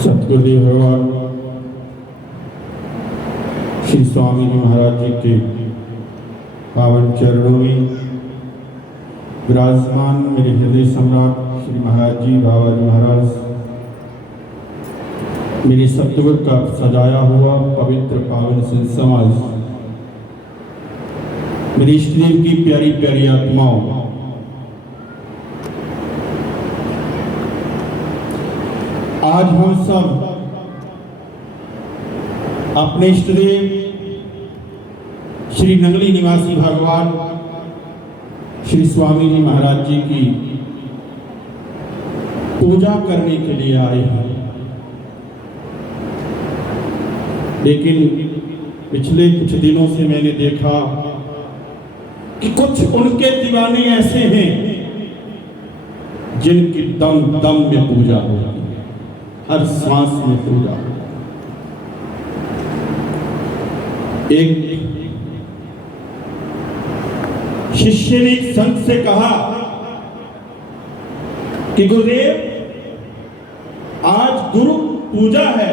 सतगुरुदेव भगवान श्री स्वामी जी महाराज जी के पावन चरणों में विराजमान मेरे हृदय सम्राट श्री महाराज जी बाबा जी महाराज, मेरे सतगुरु का सजाया हुआ पवित्र पावन संत समाज, मेरे इष्टदेव की प्यारी प्यारी आत्माओं, आज हम सब अपने इष्टदेव श्री नंगली निवासी भगवान श्री स्वामी जी महाराज जी की पूजा करने के लिए आए हैं। लेकिन पिछले कुछ दिनों से मैंने देखा कि कुछ उनके दीवाने ऐसे हैं जिनकी दम दम में पूजा होती है, हर सांस में पूजा। एक शिष्य ने संत से कहा कि गुरुदेव, आज गुरु पूजा है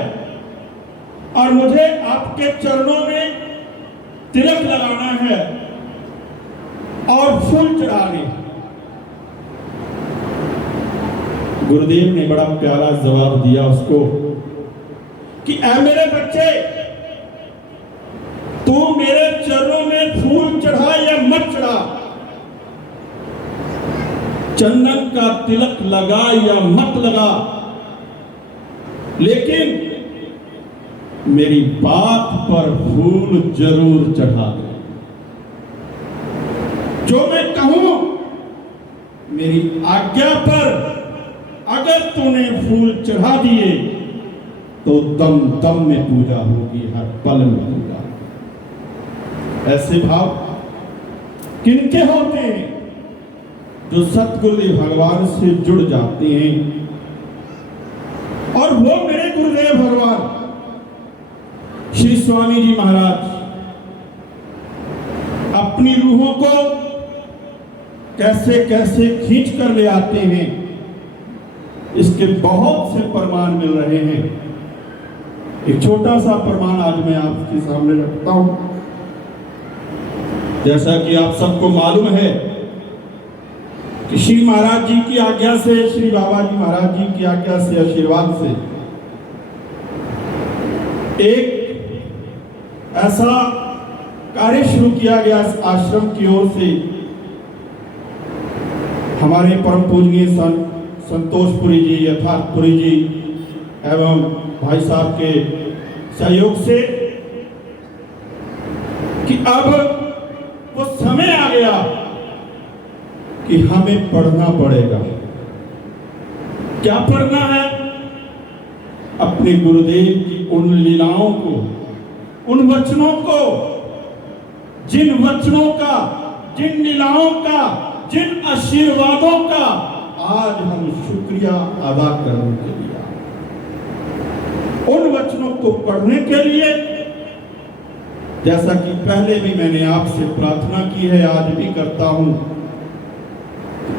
और मुझे आपके चरणों में तिलक लगाना है और फूल चढ़ाने। गुरुदेव ने बड़ा प्यारा जवाब दिया उसको कि ऐ मेरे बच्चे, तू मेरे चरणों में फूल चढ़ा या मत चढ़ा, चंदन का तिलक लगा या मत लगा, लेकिन मेरी बात पर फूल जरूर चढ़ा दे। जो मैं कहूं मेरी आज्ञा पर अगर तूने फूल चढ़ा दिए तो दम दम में पूजा होगी, हर पल में पूजा। ऐसे भाव किनके होते हैं? जो सतगुरुदेव भगवान से जुड़ जाते हैं। और वो मेरे गुरुदेव भगवान श्री स्वामी जी महाराज अपनी रूहों को कैसे कैसे खींच कर ले आते हैं, इसके बहुत से प्रमाण मिल रहे हैं। एक छोटा सा प्रमाण आज मैं आपके सामने रखता हूं। जैसा कि आप सबको मालूम है कि श्री महाराज जी की आज्ञा से, श्री बाबा जी महाराज जी की आज्ञा से, आशीर्वाद से एक ऐसा कार्य शुरू किया गया आश्रम की ओर से। हमारे परम पूजनीय संतोषपुरी जी, यथार्थपुरी जी एवं भाई साहब के सहयोग से कि अब वो समय आ गया कि हमें पढ़ना पड़ेगा। क्या पढ़ना है? अपने गुरुदेव की उन लीलाओं को, उन वचनों को, जिन वचनों का, जिन लीलाओं का, जिन आशीर्वादों का आज हम शुक्रिया अदा करने के लिए, उन वचनों को पढ़ने के लिए, जैसा कि पहले भी मैंने आपसे प्रार्थना की है, आज भी करता हूं,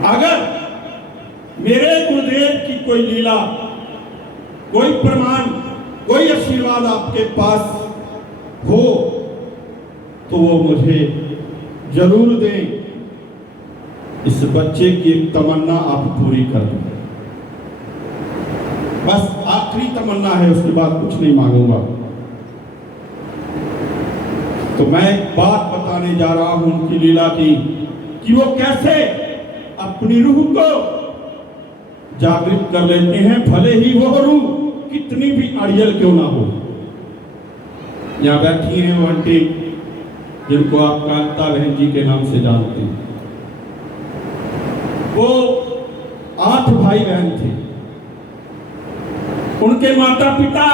अगर मेरे गुरुदेव की कोई लीला, कोई प्रमाण, कोई आशीर्वाद आपके पास हो तो वो मुझे जरूर दें। इस बच्चे की एक तमन्ना आप पूरी कर दें, बस आखिरी तमन्ना है, उसके बाद कुछ नहीं मांगूंगा। तो मैं एक बात बताने जा रहा हूं उनकी लीला की, कि वो कैसे अपनी रूह को जागृत कर लेते हैं, भले ही वो रूह कितनी भी अड़ियल क्यों ना हो। यहां बैठी हैं वो आंटी जिनको आप कांता बहन जी के नाम से जानते हैं। वो 8 भाई बहन थे। उनके माता पिता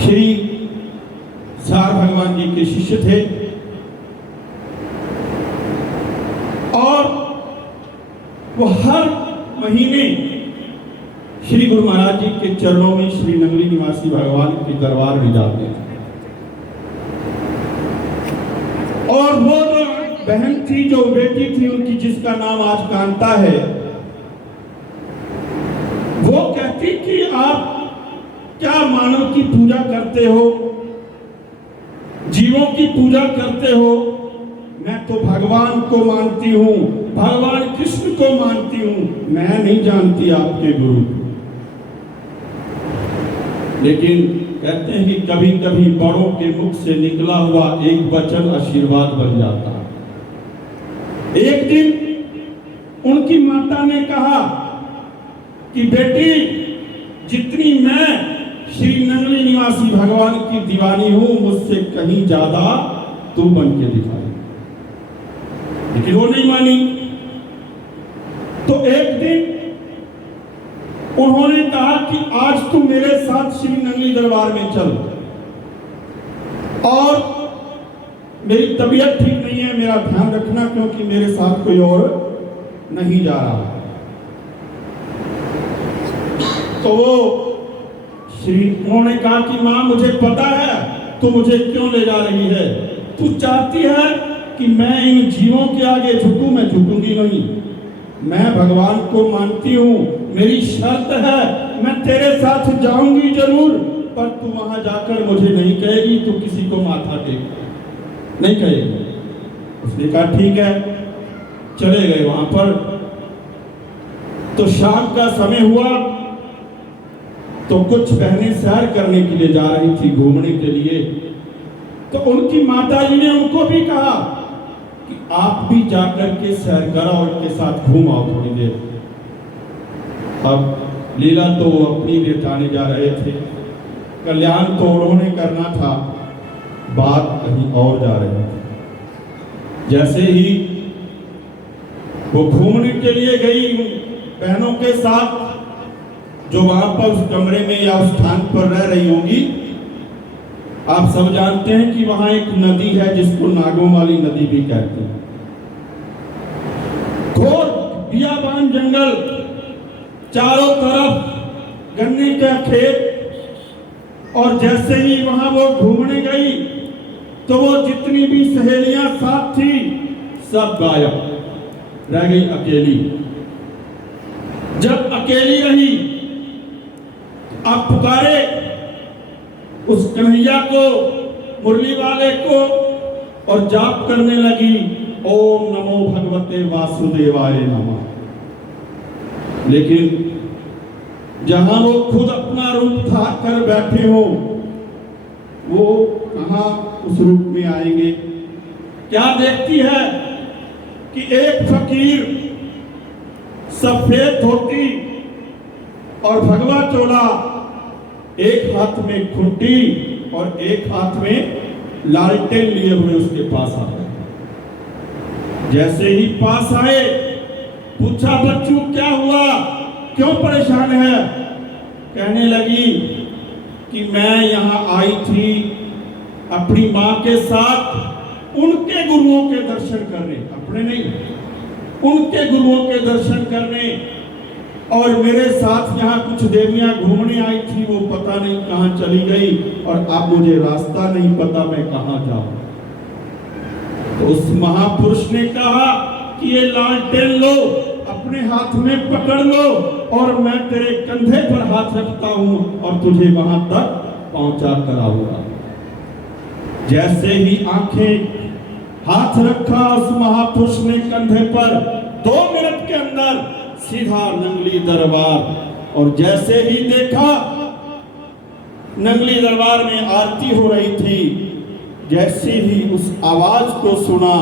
श्री सार भगवान जी के शिष्य थे और वो हर महीने श्री गुरु महाराज जी के चरणों में श्री नंगली निवासी भगवान के दरबार में जाते थे। और वो जो बहन थी, जो बेटी थी उनकी, जिसका नाम आज कांता है, वो कहती कि आप क्या मानव की पूजा करते हो, जीवों की पूजा करते हो, मैं तो भगवान को मानती हूं, भगवान कृष्ण को मानती हूं, मैं नहीं जानती आपके गुरु। लेकिन कहते हैं कि कभी कभी बड़ों के मुख से निकला हुआ एक वचन आशीर्वाद बन जाता है। एक दिन उनकी माता ने कहा कि बेटी, जितनी मैं श्री नंगली निवासी भगवान की दीवानी हूं, मुझसे कहीं ज्यादा तू बन के दिखाई। लेकिन वो नहीं मानी। तो एक दिन उन्होंने कहा कि आज तू मेरे साथ श्री नंगली दरबार में चल, और मेरी तबीयत ठीक नहीं है, मेरा ध्यान रखना, क्योंकि मेरे साथ कोई और नहीं जा रहा। तो वो उन्होंने कहा कि मां, मुझे पता है तू मुझे क्यों ले जा रही है, तू चाहती है कि मैं इन जीवों के आगे झुकूं, मैं झुकूंगी नहीं, मैं भगवान को मानती हूं, मेरी शर्त है, मैं तेरे साथ जाऊंगी जरूर, पर तू वहां जाकर मुझे नहीं कहेगी तू किसी को माथा टेक, नहीं कहेगी। उसने कहा ठीक है, चले गए वहां पर। तो शाम का समय हुआ, तो कुछ बहनें सैर करने के लिए जा रही थी, घूमने के लिए। तो उनकी माताजी ने उनको भी कहा कि आप भी जाकर के सैर करो, उनके साथ घूम आओ थोड़ी देर। अब लीला तो अपनी लेटाने जा रहे थे, कल्याण तो उन्होंने करना था, बात कहीं और जा रही थी। जैसे ही वो घूमने के लिए गई बहनों के साथ, जो वहां पर उस कमरे में या उस स्थान पर रह रही होंगी, आप सब जानते हैं कि वहां एक नदी है जिसको नागों वाली नदी भी कहते हैं। घोर बियाबान जंगल, चारों तरफ गन्ने का खेत, और जैसे ही वहां वो घूमने गई तो वो जितनी भी सहेलियां साथ थी सब गायब, रह गई अकेली। जब अकेली रही, आप पुकारे उस कन्हैया को, मुरली वाले को, और जाप करने लगी, ओम नमो भगवते वासुदेवाय नमः। लेकिन जहां वो खुद अपना रूप धार कर बैठे हो, वो कहां उस रूप में आएंगे। क्या देखती है कि एक फकीर सफेद धोती और भगवा चोला, एक हाथ में खुंटी और एक हाथ में लालटेन लिए हुए उसके पास आ गए। जैसे ही पास आए, पूछा बच्चू क्या हुआ, क्यों परेशान है। कहने लगी कि मैं यहां आई थी अपनी मां के साथ उनके गुरुओं के दर्शन करने, अपने नहीं, उनके गुरुओं के दर्शन करने, और मेरे साथ यहाँ कुछ देवियां घूमने आई थी, वो पता नहीं कहां चली गई, और अब मुझे रास्ता नहीं पता मैं कहां जाऊं। तो उस महापुरुष ने कहा कि ये लालटेन लो, अपने हाथ में पकड़ लो, और मैं तेरे कंधे पर हाथ रखता हूं और तुझे वहां तक पहुंचा कर आऊंगा। जैसे ही आंखें हाथ रखा उस महापुरुष ने कंधे पर, 2 मिनट के अंदर सीधा नंगली दरबार। और जैसे ही देखा, नंगली दरबार में आरती हो रही थी, जैसे ही उस आवाज को सुना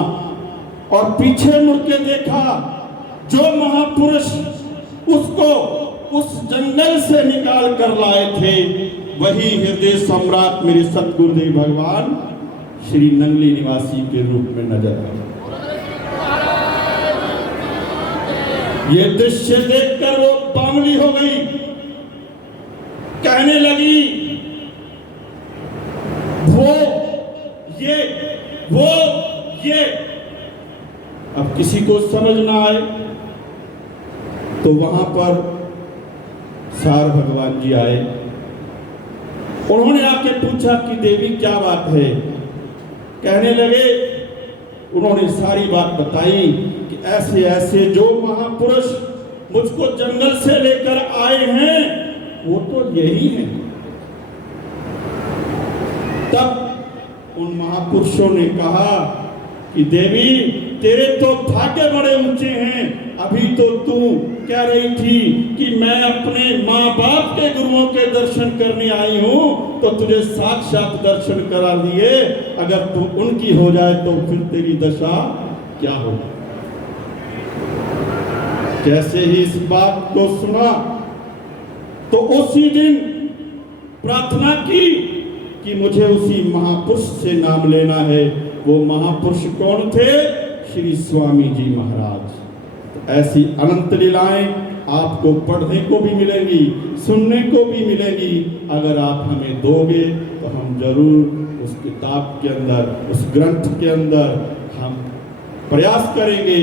और पीछे मुड़ के देखा, जो महापुरुष उसको उस जंगल से निकाल कर लाए थे, वही हृदय सम्राट मेरे सतगुरुदेव भगवान श्री नंगली निवासी के रूप में नजर आए। ये दृश्य देखकर वो बावली हो गई, कहने लगी वो ये। अब किसी को समझ ना आए तो वहां पर सार भगवान जी आए। उन्होंने आके पूछा कि देवी क्या बात है। कहने लगे, उन्होंने सारी बात बताई कि ऐसे ऐसे जो महापुरुष मुझको जंगल से लेकर आए हैं वो तो यही है। तब उन महापुरुषों ने कहा कि देवी तेरे तो भाग्य बड़े ऊंचे हैं, अभी तो तू कह रही थी कि मैं अपने माँ बाप के गुरुओं के दर्शन करने आई हूं, तो तुझे साक्षात दर्शन करा दिए, अगर तू उनकी हो जाए तो फिर तेरी दशा क्या होगी। जैसे ही इस बात को सुना तो उसी दिन प्रार्थना की कि मुझे उसी महापुरुष से नाम लेना है। वो महापुरुष कौन थे? श्री स्वामी जी महाराज। तो ऐसी अनंत लीलाएं आपको पढ़ने को भी मिलेंगी, सुनने को भी मिलेंगी। अगर आप हमें दोगे तो हम जरूर उस किताब के अंदर, उस ग्रंथ के अंदर हम प्रयास करेंगे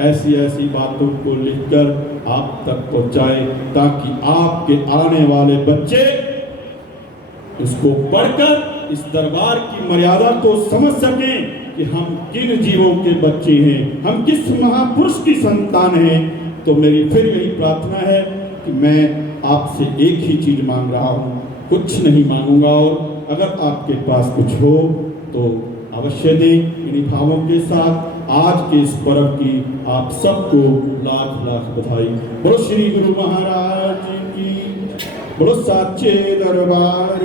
ऐसी ऐसी बातों को लिखकर आप तक पहुंचाएं, ताकि आपके आने वाले बच्चे इसको पढ़कर इस दरबार की मर्यादा को समझ सकें कि हम किन जीवों के बच्चे हैं, हम किस महापुरुष की संतान हैं। तो मेरी फिर यही प्रार्थना है कि मैं आपसे एक ही चीज मांग रहा हूं, कुछ नहीं मांगूंगा, और अगर आपके पास कुछ हो तो अवश्य दें। इन्हीं भावों के साथ आज के इस पर्व की आप सबको लाख लाख बधाई। बोलो श्री गुरु महाराज की, बोलो साचे दरबार।